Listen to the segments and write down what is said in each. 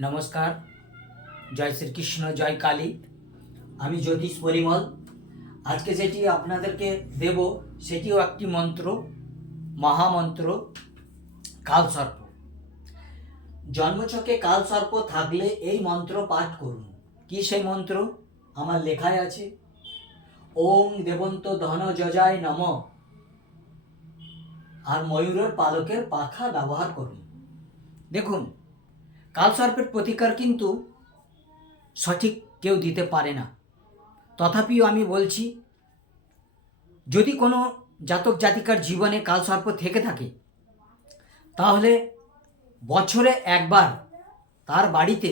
নমস্কার, জয় শ্রীকৃষ্ণ, জয় কালী। আমি জ্যোতিষ পরিমল। আজকে যেটি আপনাদেরকে দেব, সেটিও একটি মন্ত্র, মহামন্ত্র, কালসর্প। জন্মচকে কালসর্প থাকলে এই মন্ত্র পাঠ করুন। কি সেই মন্ত্র? আমার লেখায় আছে। ওম দেবন্ত ধন যজায় নম। আর ময়ূরের পালকের পাখা ব্যবহার করুন। দেখুন কালসর্পের প্রতিকার কিন্তু সঠিক কেউ দিতে পারে না। তথাপিও আমি বলছি, যদি কোনো জাতক জাতিকার জীবনে কালসর্প থেকে থাকে, তাহলে বছরে একবার তার বাড়িতে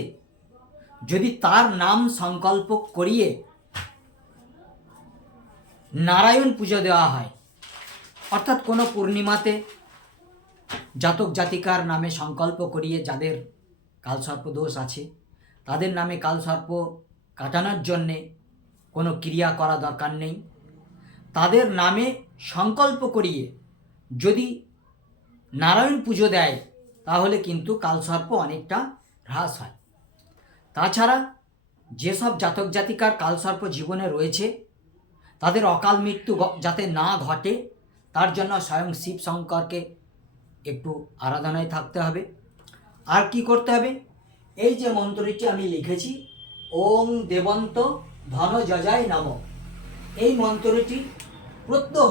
যদি তার নাম সংকল্প করিয়ে নারায়ণ পুজো দেওয়া হয়, অর্থাৎ কোনো পূর্ণিমাতে জাতক জাতিকার নামে সংকল্প করিয়ে যাদের কালসর্প দোষ আছে। তাদের নামে কালসর্প কাটানোর জন্যে কোনো ক্রিয়া করা দরকার নেই। তাদের নামে সংকল্প করিয়ে যদি নারায়ণ পুজো দেয়, তাহলে কিন্তু কালসর্প অনেকটা হ্রাস হয়। তাছাড়া যেসব জাতক জাতিকার কালসর্প জীবনে রয়েছে, তাদের অকাল মৃত্যু যাতে না ঘটে, তার জন্য স্বয়ং শিব শঙ্করকে একটু আরাধনায় থাকতে হবে। আর কি করতে হবে? এই যে মন্ত্রটি আমি লিখেছি, ওং দেবন্ত ধন যজায় নম। এই মন্ত্রটি প্রত্যহ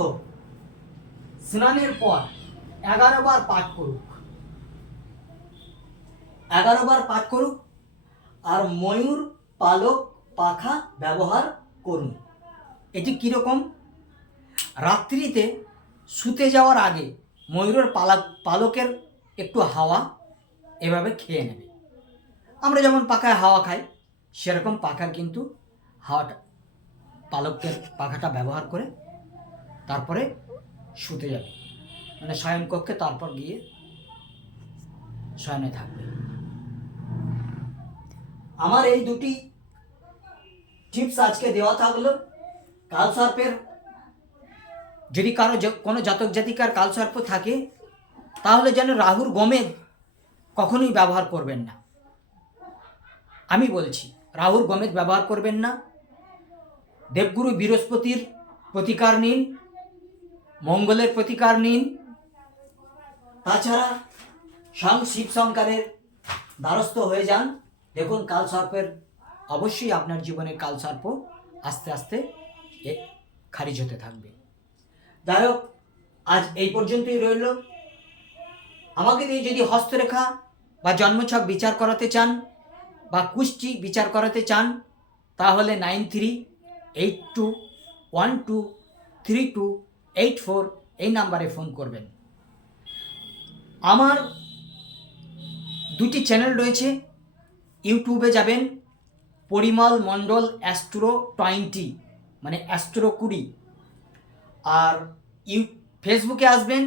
স্নানের পর এগারো বার পাঠ করুক। এগারো বার পাঠ করুক আর ময়ূর, পালক, পাখা ব্যবহার করুন। এটি কীরকম রাত্রিতে শুতে যাওয়ার আগে ময়ূরের পালা, পালকের একটু হাওয়া এভাবে খেয়ে নেবে। আমরা যেমন পাখায় হাওয়া খাই, সেরকম পাখার কিন্তু হাওয়াটা পালকের পাখাটা ব্যবহার করে তারপরে শুতে যাবে। মানে শয়নকক্ষে তারপর গিয়ে শয়নে থাকবে। আমার এই দুটি টিপস আজকে দেওয়া থাকল। কালসর্পের যদি কারও কোনো জাতক জাতিকার কালসর্প থাকে, তাহলে যেন রাহুর গমেদ কখনোই ব্যবহার করবেন না। আমি বলছি রাহুর গমেদ ব্যবহার করবেন না। দেবগুরু বৃহস্পতির প্রতিকার নিন, মঙ্গলের প্রতিকার নিন। তাছাড়া স্বয়ং শিব শঙ্করের দ্বারস্থ হয়ে যান। দেখুন কালসর্পের অবশ্যই আপনার জীবনে কালসর্প আস্তে আস্তে খারিজ হতে থাকবে। যাই হোক, আজ এই পর্যন্তই রইল। আমাকে দিয়ে যদি হস্তরেখা বা জন্মছক বিচার করাতে চান বা কুষ্টি বিচার করাতে চান, তাহলে nine three eight two one two three two eight four এই নাম্বারে ফোন করবেন। আমার দুটি চ্যানেল রয়েছে, ইউটিউবে যাবেন, পরিমল মণ্ডল অ্যাস্ট্রো টোয়েন্টি মানে অ্যাস্ট্রো কুড়ি। আর ইউ ফেসবুকে আসবেন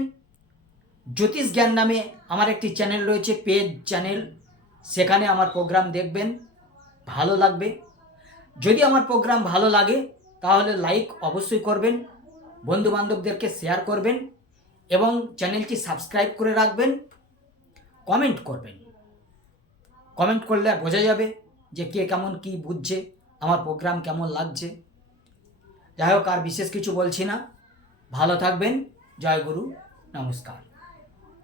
জ্যোতিষ জ্ঞান নামে আমার একটি চ্যানেল রয়েছে পেজ চ্যানেল সেখানে আমার প্রোগ্রাম দেখবেন, ভালো লাগবে। যদি আমার প্রোগ্রাম ভালো লাগে, তাহলে লাইক অবশ্যই করবেন বন্ধু বান্ধবদেরকে শেয়ার করবেন এবং চ্যানেলটি সাবস্ক্রাইব করে রাখবেন কমেন্ট করবেন। কমেন্ট করলে বোঝা যাবে যে কে কেমন কি বুঝছে, আমার প্রোগ্রাম কেমন লাগছে। যাই হোক, আর বিশেষ কিছু বলছি না। ভালো থাকবেন। জয় গুরু। নমস্কার।